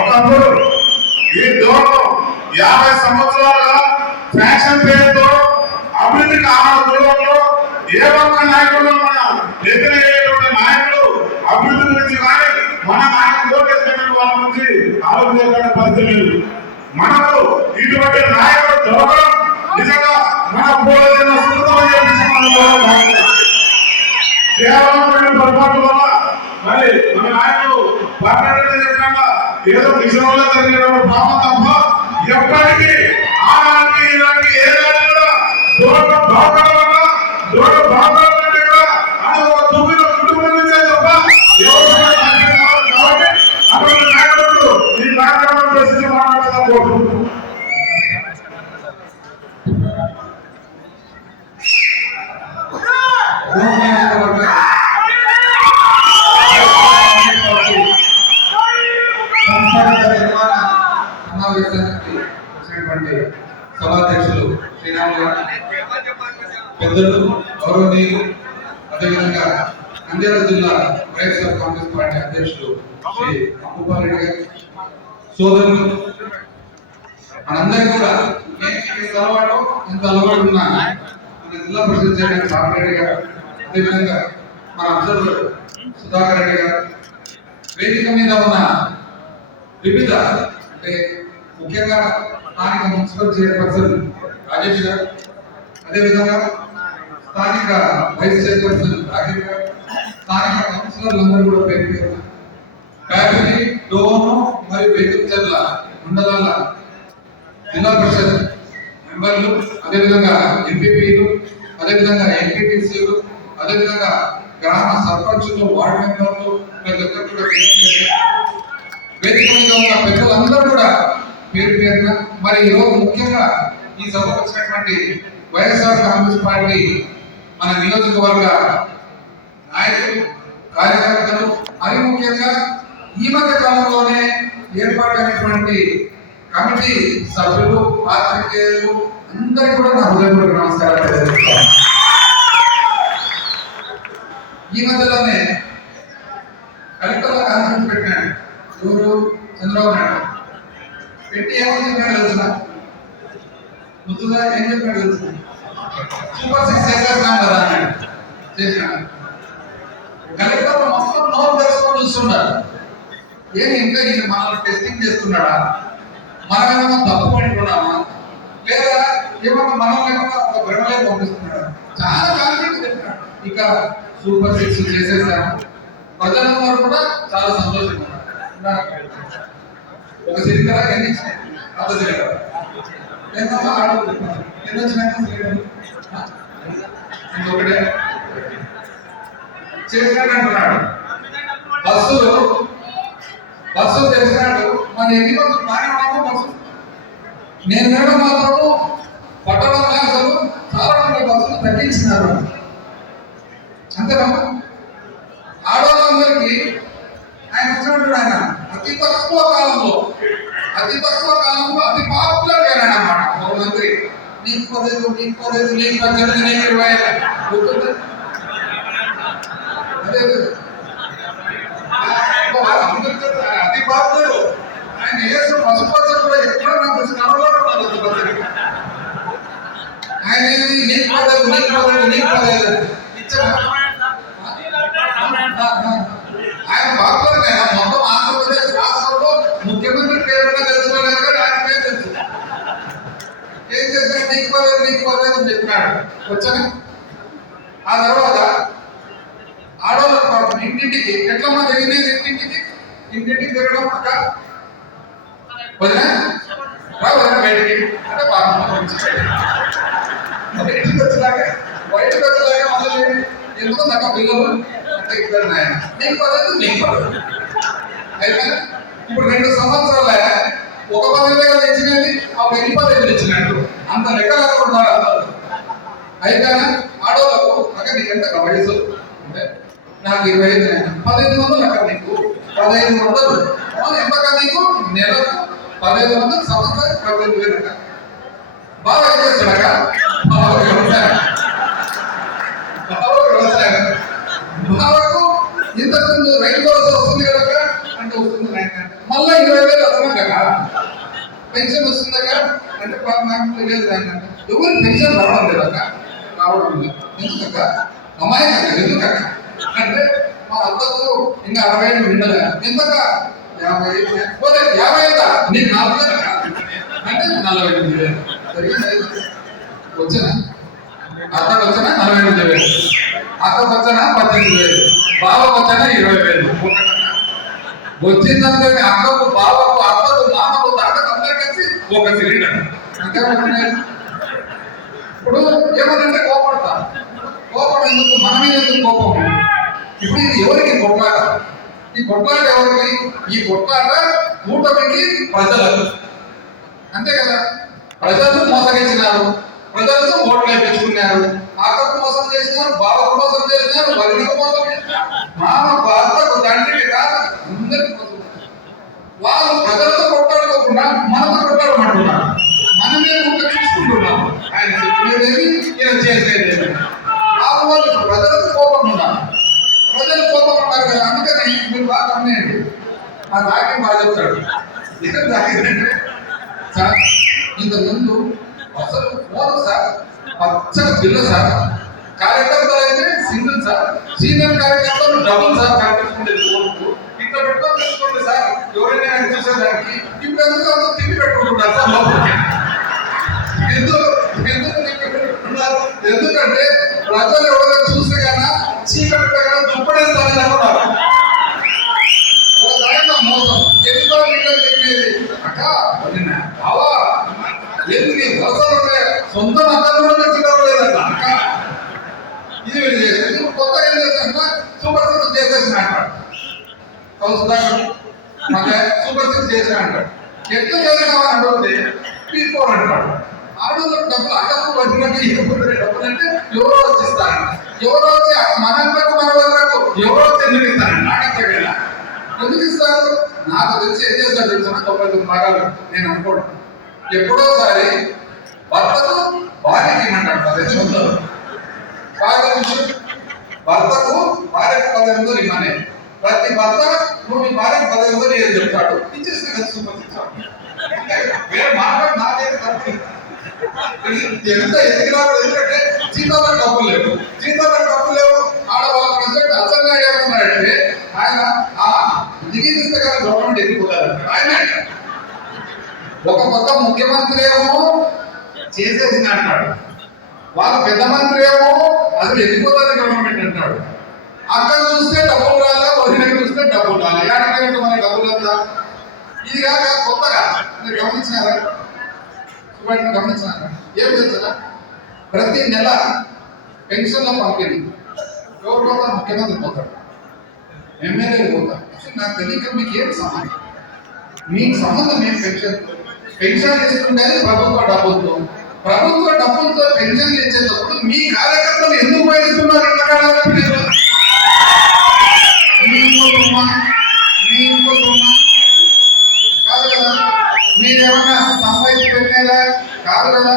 ఒకప్పుడు ఈ దూరం 50 సంవత్సరాలుగా ఫ్యాషన్ పేరుతో అభివృద్ధి కావాల దూరంలో ఏ ఒక్క నాయకులు మన ఎదురయ్యేటువంటి నాయకులు అభివృద్ధి గురించి కానీ మన నాయకులు ఓటేసినటువంటి వాళ్ళ నుంచి ఆలోచించే పరిస్థితి లేదు. మనకు ఇటువంటి నాయకులు దొరకడం నిజంగా మన పూర్వజన్మ సుకృతం కేవలం పొరపాటు వల్ల మరి మన నాయకులు ఏదో విషయంలో జరిగినప్పుడు పాపం తప్ప ఎప్పటికీ ఆనాటికి ఇలాంటి ఏ కూడా దూరం బాగుపడడం వల్ల దూరం బాగుపడాలంటే కూడా అది ఒక తొమ్మిది కుటుంబం నుంచే తప్ప కాబట్టి అటువంటి నాయకులు ఈ కార్యక్రమం చేసి మాట్లాడతాం. సభాధ్యక్షులు శ్రీరాములు పెద్దలు గౌరవనీయులు, అదేవిధంగా నంద్యాల జిల్లా వైఎస్ఆర్ కాంగ్రెస్ పార్టీ అధ్యక్షులు శ్రీ అమ్ముపారెడ్డి గారు, సోదరులు మనందరూ కూడా అలవాటు ఎంత అలవాటు ఉన్న మన జిల్లా పరిషత్ చైర్మన్ రామరెడ్డి గారు, అదేవిధంగా మన అబ్జర్వర్ సుధాకర్ రెడ్డి గారు, వేదిక మీద ఉన్న వివిధ అంటే ముఖ్యంగా స్థానిక మున్సిపల్ చైర్పర్సన్ రాజేష్ గారు, అదేవిధంగా స్థానిక వైస్ చైర్పర్సన్ రాకేష్ గారు, స్థానిక కౌన్సిలర్లందరూ కూడా పేరు పేరు ఫ్యామిలీ డోను మరియు వేదికచర్ల మండలాల జిల్లా పరిషత్ మెంబర్లు, అదేవిధంగా ఎంపీపీలు, అదేవిధంగా ఎంపీటీసీలు, అదేవిధంగా గ్రామ సర్పంచులు, వార్డు మెంబర్లు, ప్రతి ఒక్కరు కూడా వేదిక మీద ఉన్న పెద్దలందరూ కూడా పేరు పేరున మరి ఈరోజు ముఖ్యంగా ఈ సభకు వచ్చినటువంటి వైఎస్ఆర్ కాంగ్రెస్ పార్టీ మన నియోజకవర్గ నాయకులు, కార్యకర్తలు, మరి ముఖ్యంగా ఈ మధ్య కాలంలోనే ఏర్పాటైనటువంటి కమిటీ సభ్యులు, పాత్రికేయులు అందరికీ కూడా నా హృదయపూర్వక నమస్కారాలు తెలియజేస్తాను. ఈ మధ్యలోనే కలెక్టర్ కాన్ఫరెన్స్ పెట్టినాడు ఎవరు చంద్రబాబు నాయుడు పెట్టి ఏమని చెప్పాడు తెలుసిన ముద్దుగా ఏం చెప్పాడు తెలుసిన సూపర్ 6 చేసేస్తున్నాం కదా అన్నాడు. చేసినాడు. కలెక్టర్ మొత్తం నోరు తెలుసుకొని చూస్తున్నాడు. ఏమి ఇంకా ఇది మనల్ని టెస్టింగ్ చేస్తున్నాడా, మనమేమో తప్పు పడుతున్నామా, లేదా ఏమన్నా మనల్ని ఒక భ్రమలే పంపిస్తున్నాడా, చాలా కాన్ఫిడెంట్ చెప్పినాడు. ఇక సూపర్ 6 చేసేసాము, ప్రజలందరూ కూడా చాలా సంతోషంగా ఉన్నారు. ఒక సిరికరా ఎన్ని ఇచ్చినాయి అర్థ సిలిండర్ ఎంతమ్మా ఆడుకుంటున్నారు, ఎన్ని వచ్చినాయి సిలిండర్ ఇంకొకటే చేసినాడు అంటున్నాడు. బస్సు చేసినాడు. మన ఎన్ని బస్సులు బాగానే ఉన్నాము బస్సు. నేను మేడం మాత్రము పట్టణంలో అసలు చాలా మంది బస్సులు తగ్గించినారు. అంతేనా ఆడవాళ్ళందరికీ ఆయన వచ్చినట్టు ఆయన అతి తక్కువ కాలంలో అతి పాపులర్ అయినా అన్నమాట ఒక మంత్రి. నీకు 15, నీకు 15, నీకు 18, నీకు 20 అదే అతి పాపులర్. ఆయన వేసిన పశుపత్రులు కూడా ఎక్కడ నాకు కనబడలేదు. ఆయన నీకు 15, నీకు 15, నీకు 15 ఇచ్చారు. ఆయన పాపులర్ అయినా మొత్తం ఆంధ్రప్రదేశ్ రాష్ట్రంలో ముఖ్యమంత్రి పేరుగా తెలుసుకోలేదు కానీ ఆయన పేరు తెలుసు. ఏం చేశాడు? నీకు 15 అని చెప్పినాడు. వచ్చాను. ఆ తర్వాత ఆడవాళ్ళ ఇంటింటికి ఎట్లమ్మా జరిగినది, ఇంటింటికి తిరగడం అక్క వదిన వదిన బయటికి అంటే బయటికి వచ్చేలాగా మళ్ళీ ఎందుకు నాకు పిల్లలు అంటే ఇద్దరు నాయన నీకు 15, నీకు 15 అయితే ఇప్పుడు 2 సంవత్సరాల ఒక 15 ఇచ్చినది ఆ 10 ఇచ్చినట్టు అంత లెక్కలు ఉన్నారు అందరూ. అయితే ఆడవాళ్ళకు అక్కడ నీకు ఎంత వయసు అంటే నాకు 25 నాయన 1500 అక్కడ నీకు 1500 ఎంత నీకు నెలకు 1500 సంవత్సరం 15,000 అక్క. బాగా ఏం చేస్తాడక్క వ్యవసాయం బావకు ఇంత వస్తుంది, రైతు భరోసా వస్తుంది కదా అంటే వస్తుంది నాయన. మళ్ళా 20,000 అదనం కదా పెన్షన్ వస్తుందా అంటే నాకు తెలియదు ఆయన. ఎవరు పెన్షన్ రావడం లేదక్క, రావడం లేదు ఎందుకక్క, అమ్మాయికక్క ఎందుకక్క అంటే మా అత్తకు ఇంకా 60 నిండగా ఎంతక 50 పోతే 50 నీకు 40 అంటే 48,000 వచ్చినా అత్తకు వచ్చినా 48,000, అక్కకు వచ్చినా 18,000, బావకు వచ్చినా 20,000. వచ్చిందంటే అక్కకు బావకు అత్తకు మామకు తాతకు అందరూ కలిసి ఒక సిలిండర్ అంతే. ఇప్పుడు ఏమనంటే కోపడతా, కోపం ఎందుకు, మన మీద ఎందుకు కోపం? ఇప్పుడు ఇది ఎవరికి కొట్లాట? ఈ కొట్లాట ఎవరికి? ఈ కొట్లాట కూటమికి ప్రజలకు, అంతే కదా. ప్రజలు మోసగించినారు, ప్రజలతో ఓట్లు వేయించుకున్నారు, అక్కకు మోసం చేసినారు, బావకు మోసం చేసినారు, వదినకు మోసం చేసినారు, మామ భర్తకు తండ్రికి కాదు అందరికి మోసం. వాళ్ళు ప్రజలతో కొట్టాడుకోకుండా మనతో కొట్టాడమంటున్నారు, మనమే ఒక చూసుకుంటున్నాము. ఆయన చెప్పేదేమి ఈయన చేసేదేమి. వాళ్ళు ప్రజలకు కోపం ఉన్నారు, ప్రజలు కోపం ఉన్నారు కదా. అందుకని మీరు బాగా గమనించండి, ఆ వాక్యం బాగా చెప్తాడు. ఇక్కడ దాకిందంటే సార్ ఇంతకుముందు అసలు ఫోన్ సార్ పచ్చని పిల్ల సార్, కార్యకర్తలు అయితే సింగిల్ సార్, సీనియర్ కార్యకర్తలు డబుల్ సార్ కనిపించుకుంటే ఇట్లా పెట్టుకొని తెచ్చుకోండి సార్ ఎవరైనా చూసేదానికి. ఇప్పుడు ఎందుకు అందరూ తిప్పి పెట్టుకుంటున్నారు సార్ లోపలికి? ఎందుకు తిప్పి పెట్టుకుంటున్నారు? ఎందుకంటే ప్రజలు ఎవరైనా చూస్తే కన్నా చీకటి కన్నా దుప్పడేస్తారని అనుకున్నారు. ఒక దాంట్లో మోసం ఎందుకో మీకు చెప్పేది అక్క అవా ఎందుకు అవసరం సొంత మతాలు కూడా చిన్నలేదన్న అక్క. ఇది వీళ్ళు చేసేది కొత్త ఏం చేస్తారంటే సూపర్ సిక్స్ చేసేసిన అంటాడు, ಮತ್ತೆ సూపర్ సిక్స్ చేసిన అంటాడు. ఎట్లా చేసినామని అడిగితే తీసుకోని అంటాడు. ఆడులో డబ్బులు అక్కకు వచ్చినట్టు డబ్బులు అంటే ఎవరో వచ్చిస్తారంట, ఎవరో వచ్చి మనందరకు మన వరకు ఎవరో వచ్చి ఎందుకు ఇస్తారంట. నాకు ఇచ్చగల ఎందుకు ఇస్తారు? నాకు తెలిసి ఏం చేస్తారు తెలుసు, 99 భాగాలు నేను అనుకోవడం. ఎప్పుడోసారి భర్తకు భార్యకి ఇమ్మంటాడు 15 వందలు, భర్తకు భార్యకు 15 వందలు ఇమ్మనే. ప్రతి భర్త నువ్వు నీ భార్యకు 15 వందలు ఏం చెప్తాడు, ఇచ్చేస్తే కదా సూపర్ సిక్స్. వేరే మాట్లాడు నాకైతే తప్పు ఎంత ఎదిగినా కూడా, ఎందుకంటే జీతాలకు డబ్బులు లేవు, జీతాలకు డబ్బులు లేవు. ఆడ వాళ్ళ ప్రెసిడెంట్ అసలు ఏమన్నాడంటే ఆయన దిగిస్తే కదా గవర్నమెంట్ ఎదిగిపోతారు ఆయన. ఒక పక్క ముఖ్యమంత్రి ఏమో చేసేసింది అంటాడు, వాళ్ళ పెద్ద మంత్రి ఏమో అసలు ఎదిగిపోతుంది గవర్నమెంట్ అంటాడు. అక్కడ చూస్తే డబ్బులు రాలా, వదిలికి చూస్తే డబ్బులు రాలి, ఏడాది మనకి డబ్బులు వద్దా? ఇది కాక కొత్తగా మీరు గమనించినారా, గమనించినారా ఏం తెలుసా? ప్రతి నెల పెన్షన్ల పంపిణీ ఎవరు పోతారు? ముఖ్యమంత్రి పోతాడు, ఎమ్మెల్యేలు పోతారు. నాకు తెలియక మీకు ఏం సంబంధం? మీకు సంబంధం ఏం? పెన్షన్ ఇస్తుంటే ప్రభుత్వ డబ్బులతో, ప్రభుత్వ డబ్బులతో పెన్షన్లు ఇచ్చేటప్పుడు మీ కార్యకర్తలు ఎందుకు ఉపయోగిస్తున్నారు? కాదు కదా, మీరేమన్నా సంపాదించి పెట్టినారా? కాదు కదా.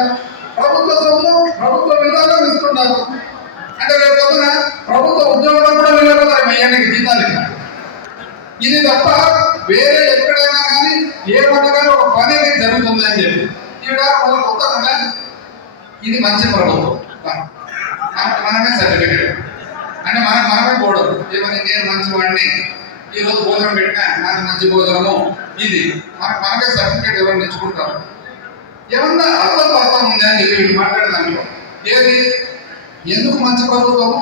ప్రభుత్వ సొమ్ము ప్రభుత్వ విధానం ఇస్తున్నారు అంటే రేపు పొద్దున ప్రభుత్వ ఉద్యోగంలో కూడా వెళ్ళిపోతారు అయ్యానికి జీతాలు. ఇది తప్ప వేరే ఎక్కడైనా కానీ ఏ పథకాలు ఒక పని జరుగుతుంది అని చెప్పి ఇక్కడ మన కొత్త ఇది మంచి ప్రభుత్వం మనమే సర్టిఫికేట్ అంటే మనమే కూడదు. ఏమని నేను మంచి వాడిని, ఈరోజు భోజనం పెట్టినా నాకు మంచి భోజనము, ఇది మనకే సర్టిఫికేట్ ఎవరు ఇచ్చుకుంటారు. ఏమన్నా అర్థం ఉంది అని చెప్పి మాట్లాడదానికి ఏది ఎందుకు మంచి ప్రభుత్వం?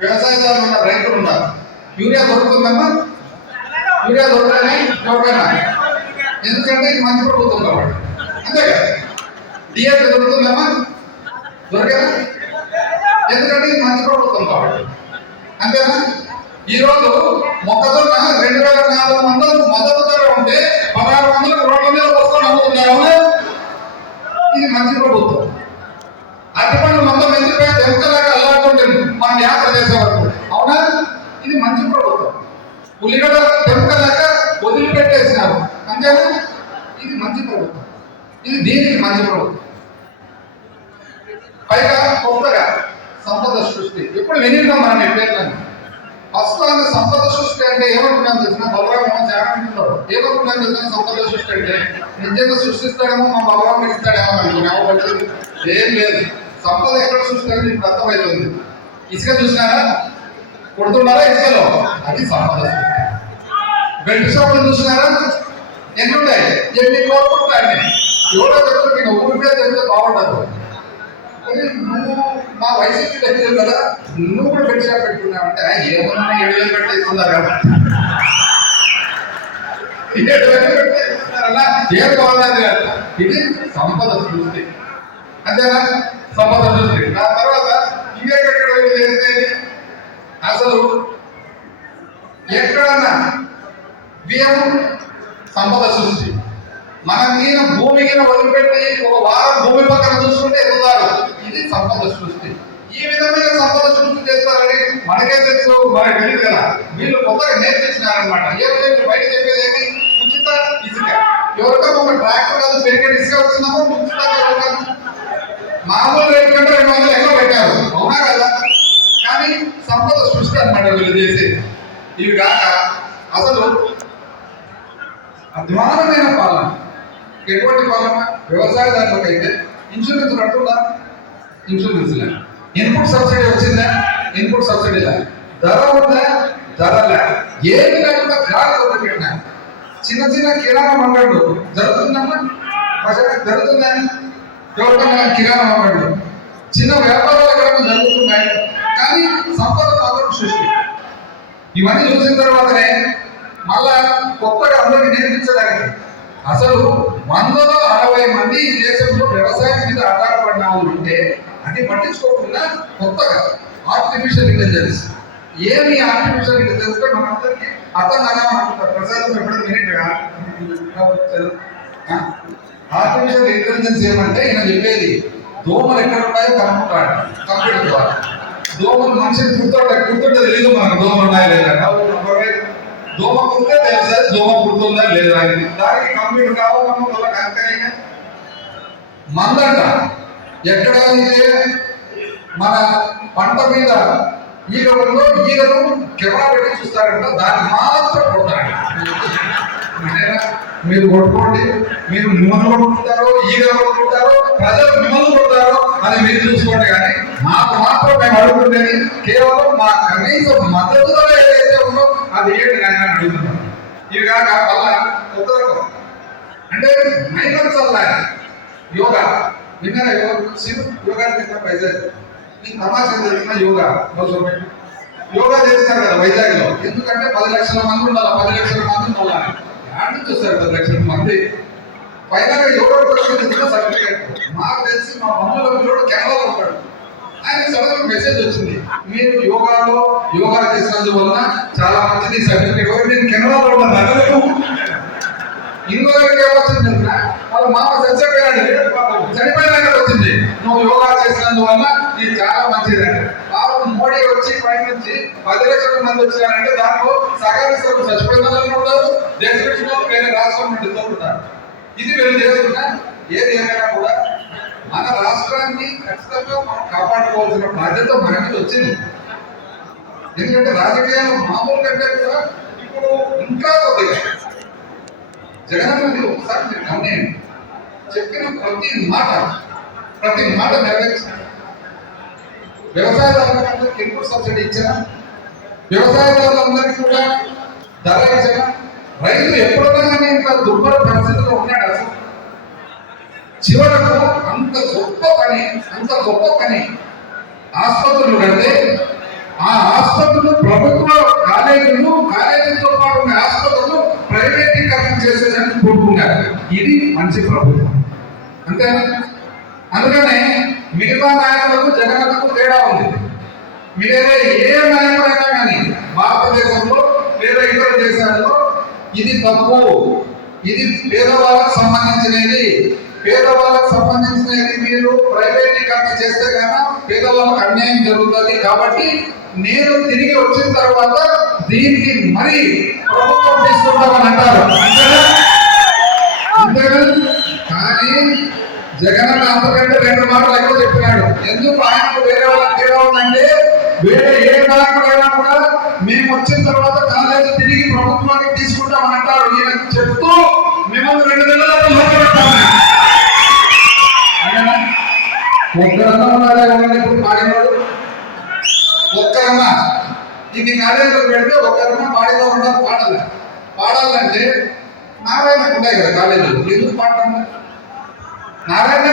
వ్యవసాయదారులు ఉన్నారు, రైతులు ఉన్నారు, యూరియా దొరుకుతుందమ్మా, యూరియా దొరకని ఎవరికైనా, ఎందుకంటే ఇది మంచి ప్రభుత్వం కాబట్టి, అంతే కదా. డిఏపీ దొరుకుతుందమ్మా, దొరకదా, ఎందుకంటే ఇది మంచి ప్రభుత్వం కాబట్టి, అంతేనా. ఈరోజు మొక్కజొన్న 2,400 మద్దతు ధర ఉంటే 1600 రోడ్ల మీద వస్తువులు అమ్ముతున్నారు. ఇది మంచి ప్రభుత్వం. అరటిపండ్లు మొత్తం ఎంచిపోయి దెంకలాగా అల్లాడుతుంటుంది మన యాత్ర చేసే వరకు, అవునా? ఇది మంచి ప్రభుత్వం. ఉల్లిగడ్డ దెంకలాక వదిలిపెట్టేసినారు, అంతేనా. ఇది మంచి ప్రభుత్వం. ఇది దీనికి మంచి ప్రభుత్వం. పైగా కొత్తగా సంపద సృష్టి ఎప్పుడు వినియోగం మన పేర్లను ఫస్ట్ ఆయన సంపద సృష్టి అంటే ఏమనుకున్నాను తెలిసిన బలరామేమో చాలా వింటున్నాడు. ఏమనుకున్నాను తెలిసిన సంపద సృష్టి అంటే నిజంగా సృష్టిస్తాడేమో మా బలరామ ఇస్తాడేమో అనుకున్నాము. ఏం లేదు. సంపద ఎక్కడ సృష్టించాలని ఇప్పుడు అర్థమవుతుంది. ఇసుక చూసినారా, కొడుతున్నారా ఇసుకలో, అది సంపద సృష్టి. బెల్ట్ షాపులు చూసినారా, ఎన్ని ఉంటాయి, ఎన్ని కోరుకుంటాయి. ఎవరో చెప్తే ఊరి మీద చెప్తే బాగుండదు. నువ్వు మా వయసు తెలియదు కదా, నువ్వు కూడా బెల్ట్ షాప్ పెట్టుకున్నావు అంటే ఏమన్నా 7,000 పెట్టేస్తున్నారు కదా, 7,000 పెట్టేస్తున్నారలా ఏం బాగుంది కదా. ఇది సంపద సృష్టి, అంతేనా? సంపద సృష్టి. ఆ తర్వాత ఇంకెక్కడ చేస్తే అసలు ఎక్కడన్నా బియ్యం సంపద సృష్టి. మన మీద భూమి కింద వదిలిపెట్టి ఒక వారం భూమి పక్కన చూసుకుంటే ఎదుగుతారు. ఇది సంపద సృష్టి. ఈ విధమైన సంపద సృష్టి చేస్తారని మనకే తెలుసు, మనకు తెలియదు కదా. వీళ్ళు కొత్తగా నేర్పించినారనమాట. ఏమైనా బయట చెప్పేది ఏమి, ఉచిత ఇసుక. ఎవరికో ఒక ట్రాక్టర్ కాదు పెరిగేది ఇసుక వచ్చిందామో ఉచితంగా ఎవరికన్నా మామూలు రేటు కంటే 200 ఎక్కువ పెట్టారు, అవునా కదా? కానీ సంపద సృష్టి అనమాట వీళ్ళు చేసేది. ఇవి కాక అసలు అధ్వానమైన పాలన. ఎటువంటి పాలన? వ్యవసాయదారులకు అయితే ఇన్సూరెన్స్ కట్టున్నా, ఇన్సూరెన్స్ లే. ఇన్పుట్ సబ్సిడీ వచ్చిందా, ఇన్పుట్ సబ్సిడీ లే. ధర ఉందా, ధర లే. ఏమి లేకుండా గాలి పెట్టినా. చిన్న చిన్న కిరాణా మంగళ్ళు జరుగుతుందమ్మా, జరుగుతుందా? ఎవరికన్నా కిరాణా మంగళ్ళు చిన్న వ్యాపారాలు ఎక్కడ జరుగుతున్నాయి. కానీ సంపద మాత్రం సృష్టి. ఇవన్నీ చూసిన తర్వాతనే మళ్ళా కొత్తగా అందరికి నేర్పించడానికి అసలు 160 మంది ఈ దేశంలో వ్యవసాయం మీద ఆధారపడిన వాళ్ళు ఉంటే అది పట్టించుకోకుండా కొత్తగా ఆర్టిఫిషియల్ ఇంటెలిజెన్స్. ఏమి ఆర్టిఫిషియల్ ఇంటెలిజెన్స్ మనందరికీ అర్థం కదా. ప్రసాదం ఎప్పుడు మినిట్గా ఆర్టిఫిషియల్ ఇంటెలిజెన్స్ ఏమంటే ఈయన చెప్పేది దోమలు ఎక్కడ ఉన్నాయో కనుక్కుంటాడు కంప్యూటర్ ద్వారా. దోమలు మనిషిని గుర్తుంటే తెలియదు మనకు దోమలు ఉన్నాయో లేదా. దోమ కుడితే తెలుసా దోమ కుడుతుందా లేదా అని. దానికి కంప్యూటర్ కావాలన్నా వాళ్ళకి అంతేగా. మందంట ఎక్కడైతే మన పంట మీద ఈగలో ఈగలు కెమెరా పెట్టి చూస్తారంట, దాన్ని మాత్రం కొడతాడు. మీరు కొట్టుకోండి, మీరు మిమ్మల్ని కొట్టుకుంటారో ఈగలు కొట్టుకుంటారో ప్రజలు మిమ్మల్ని కొడతారో అది మీరు చూసుకోండి. కానీ మాకు మాత్రం మేము అడుగుతుండేది కేవలం మా కనీస మద్దతులో ఏదైతే ఉందో అది ఏంటి ఆయన అడుగుతున్నాం. ఇవి కాక వల్ల కొత్త రకం అంటే మైనస్ వల్ల యోగా విన్నారా? యోగా వైజాగ్ నీకు తమాషా తెలిసిన యోగా యోగా చేస్తారు కదా వైజాగ్ లో. ఎందుకంటే 10 లక్షల మంది ఉండాలి, 10 లక్షల మంది ఉండాలి. యాడ్ చూస్తారు 10 లక్షల మంది. ఫైనల్గా ఎవరో సర్టిఫికేట్ మాకు తెలిసి మా బంధువుల కెనడాలో ఉంటాడు. ఆయన సడన్ మెసేజ్ వచ్చింది, మీరు యోగా చేసినందువలన చాలా మంచిది సర్టిఫికేట్. నేను కెనడాలో ఉన్నాను. ఇంకొకరికి ఏమొచ్చింది వాళ్ళ మామ చనిపోయినాక వచ్చింది, నువ్వు యోగా చేసినందువల్ల ఇది చాలా మంచిది అంటే. మోడీ వచ్చి పై నుంచి 10 లక్షల మంది వచ్చారంటే దాంట్లో సగం చచ్చిపోయిన వాళ్ళు ఉంటారు, దేశ విషయంలో వేరే రాష్ట్రం నుండి ఉంటారు. ఇది వీళ్ళు చేసుకున్నా ఏది ఏమైనా కూడా మన రాష్ట్రాన్ని ఖచ్చితంగా మనం కాపాడుకోవాల్సిన బాధ్యత మన మీద వచ్చింది. ఎందుకంటే రాజకీయాలు మామూలు కంటే కూడా ఇప్పుడు ఇంకా కొద్దిగా జగన్ ఒకసారి మీరు గమనించండి, చెప్పిన ప్రతి మాట నెరవేర్చారు. వ్యవసాయదారులందరికీ ఇన్పుట్ సబ్సిడీ ఇచ్చారా, వ్యవసాయదారులందరికీ కూడా ధర ఇచ్చారా. రైతు ఎప్పుడైనా కానీ ఇంకా దుర్భర పరిస్థితుల్లో ఉన్నాడు. అసలు చివరకు అంత గొప్ప పని ఆసుపత్రులు కంటే ఆ ఆసుపత్రులు ప్రభుత్వ కాలేజీలతో పాటు ఉన్న ఆసుపత్రులు ప్రైవేటీకరణ చేసేదాన్ని కోరుకున్నారు. ఇది మంచి ప్రభుత్వం అంతేనా? అందుకనే మిగతా నాయకులకు జగన్కు తేడా ఉంది. మీరే ఏ నాయకుడైనా కానీ భారతదేశంలో లేదా ఇతర దేశాల్లో ఇది తప్పు, ఇది పేదవాళ్ళకు సంబంధించినది మీరు ప్రైవేటీకరణ చేస్తే కనుక పేదవాళ్ళకు అన్యాయం జరుగుతుంది. కాబట్టి నేను తిరిగి వచ్చిన తర్వాత దీనికి మరి ప్రభుత్వం తీసుకుంటామని అంటారు. అంతేనా? కానీ జగన్ అంతకంటే 2 మాటలు ఎక్కువ చెప్పినాడు. ఎందుకు ఆయనకు వేరే వాళ్ళకి తేడా ఉందంటే వేరే ఏ నాయకుడైనా కూడా మేము వచ్చిన తర్వాత కాలేజీ తిరిగి ప్రభుత్వానికి తీసుకుంటామని అంటారు. ఈయన చెప్తూ మిమ్మల్ని 2 నెలల్లో మొదలుపెట్టాము. ఒక్కరన్నా ఉన్నారా ఎవరన్నా ఇప్పుడు పాడేవాడు? ఒక్కరన్నా ఇన్ని కాలేజీలో పెడితే ఒక్కరన్నా పాడేలో ఉండాలి. పాడాలంటే నారాయణకు ఉంటాయి కదా కాలేజీలు, ఎందుకు పాడటం? నారాయణ